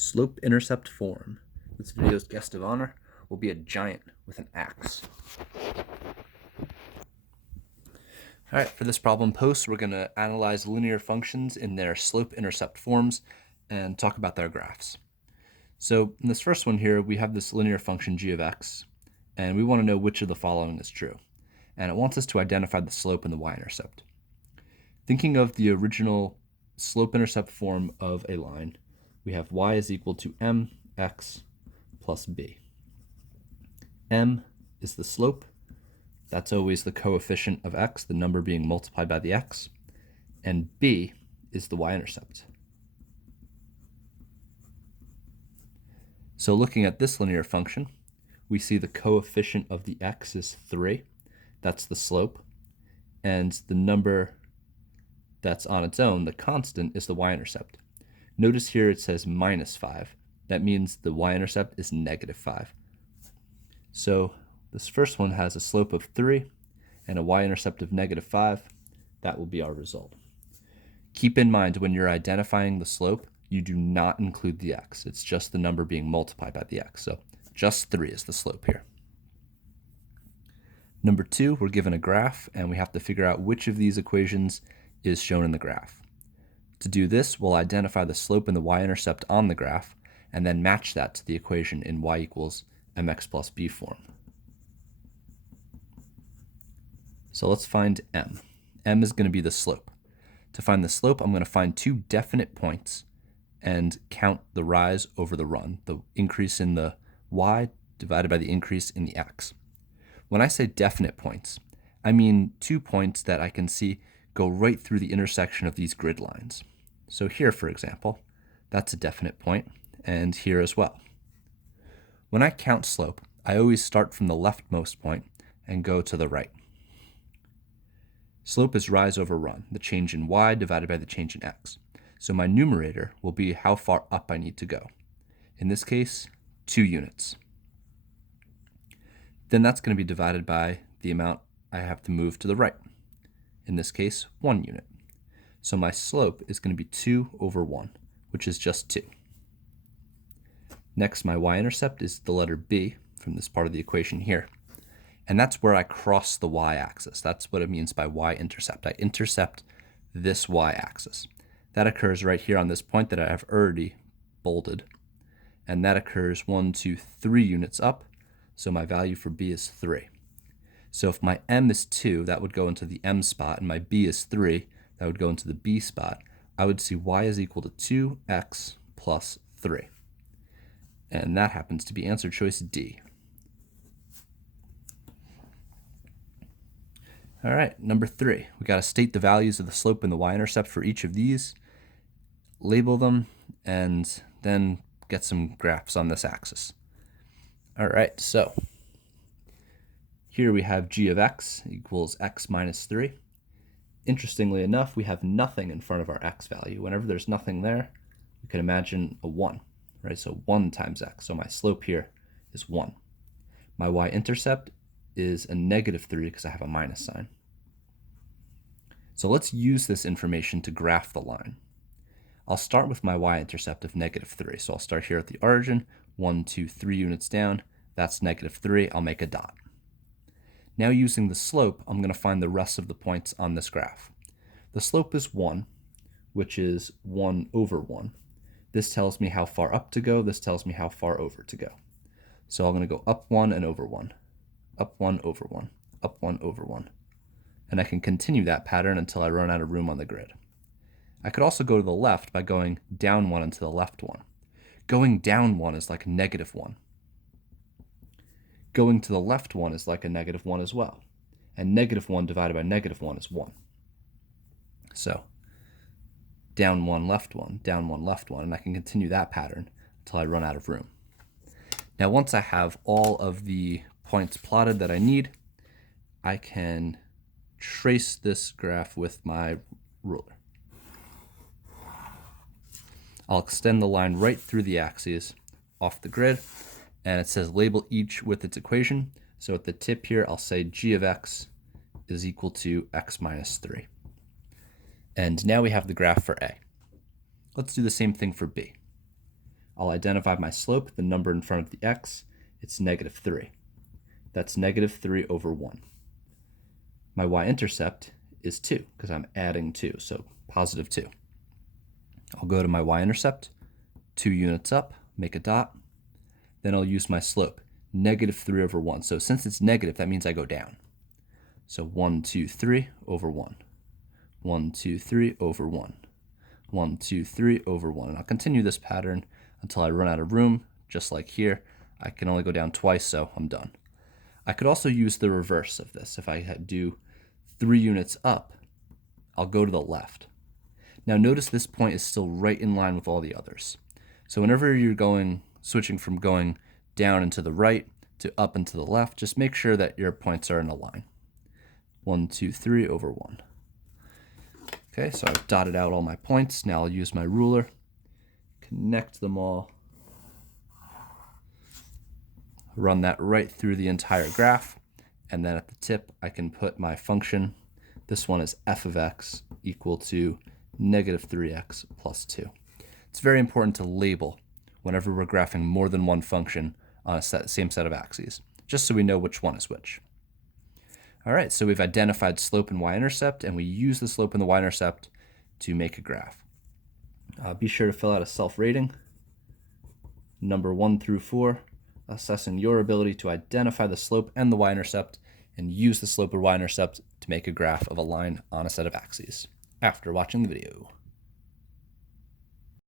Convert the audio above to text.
Slope-intercept form. This video's guest of honor will be a giant with an axe. All right, for this problem post, we're going to analyze linear functions in their slope-intercept forms and talk about their graphs. So in this first one here, we have this linear function g of x, and we want to know which of the following is true. And it wants us to identify the slope in the y-intercept. Thinking of the original slope-intercept form of a line, we have y is equal to mx plus b. M is the slope. That's always the coefficient of x, the number being multiplied by the x. And b is the y-intercept. So looking at this linear function, we see the coefficient of the x is 3. That's the slope. And the number that's on its own, the constant, is the y-intercept. Notice here it says minus 5. That means the y-intercept is negative 5. So this first one has a slope of 3 and a y-intercept of negative 5. That will be our result. Keep in mind when you're identifying the slope, you do not include the x. It's just the number being multiplied by the x. So just 3 is the slope here. Number 2, we're given a graph, and we have to figure out which of these equations is shown in the graph. To do this, we'll identify the slope and the y-intercept on the graph, and then match that to the equation in y equals mx plus b form. So let's find m. M is going to be the slope. To find the slope, I'm going to find 2 definite points and count the rise over the run, the increase in the y divided by the increase in the x. When I say definite points, I mean 2 points that I can see go right through the intersection of these grid lines. So here, for example, that's a definite point, and here as well. When I count slope, I always start from the leftmost point and go to the right. Slope is rise over run, the change in y divided by the change in x. So my numerator will be how far up I need to go. In this case, 2 units. Then that's going to be divided by the amount I have to move to the right. In this case, 1 unit. So my slope is going to be 2 over 1, which is just 2. Next, my y-intercept is the letter b from this part of the equation here. And that's where I cross the y-axis. That's what it means by y-intercept. I intercept this y-axis. That occurs right here on this point that I have already bolded. And that occurs 1, 2, 3 units up. So my value for b is 3. So if my m is 2, that would go into the m spot, and my b is 3, that would go into the b spot. I would see y is equal to 2x plus 3. And that happens to be answer choice D. All right, number 3. We got to state the values of the slope and the y-intercept for each of these, label them, and then get some graphs on this axis. All right, so here we have g of x equals x minus 3. Interestingly enough, we have nothing in front of our x value. Whenever there's nothing there, we can imagine a 1, right? So 1 times x. So my slope here is 1. My y-intercept is a negative 3 because I have a minus sign. So let's use this information to graph the line. I'll start with my y-intercept of negative 3. So I'll start here at the origin, 1, 2, 3 units down. That's negative 3. I'll make a dot. Now using the slope, I'm going to find the rest of the points on this graph. The slope is 1, which is 1 over 1. This tells me how far up to go. This tells me how far over to go. So I'm going to go up 1 and over 1. Up 1 over 1. Up 1 over 1. And I can continue that pattern until I run out of room on the grid. I could also go to the left by going down 1 and to the left 1. Going down 1 is like a negative 1. Going to the left 1 is like a negative 1 as well. And negative 1 divided by negative 1 is 1. So down 1, left 1, down 1, left 1, and I can continue that pattern until I run out of room. Now once I have all of the points plotted that I need, I can trace this graph with my ruler. I'll extend the line right through the axes off the grid, and it says label each with its equation. So at the tip here, I'll say g of x is equal to x minus 3. And now we have the graph for A. Let's do the same thing for B. I'll identify my slope, the number in front of the x. It's -3. That's -3 over 1. My y-intercept is 2 because I'm adding 2, so +2. I'll go to my y-intercept, 2 units up, make a dot. Then I'll use my slope, -3 over 1. So since it's negative, that means I go down. So 1, 2, 3 over 1. 1, 2, 3 over 1. 1, 2, 3 over 1. And I'll continue this pattern until I run out of room, just like here. I can only go down twice, so I'm done. I could also use the reverse of this. If I do 3 units up, I'll go to the left. Now notice this point is still right in line with all the others. So whenever you're switching from going down and to the right to up and to the left, just make sure that your points are in a line. 1, 2, 3 over 1. Okay, so I've dotted out all my points. Now I'll use my ruler, connect them all, run that right through the entire graph, and then at the tip I can put my function. This one is f of x equal to -3x plus 2. It's very important to label whenever we're graphing more than one function on a same set of axes, just so we know which one is which. All right, so we've identified slope and y-intercept, and we use the slope and the y-intercept to make a graph. Be sure to fill out a self-rating, number 1 through 4, assessing your ability to identify the slope and the y-intercept and use the slope or y-intercept to make a graph of a line on a set of axes after watching the video.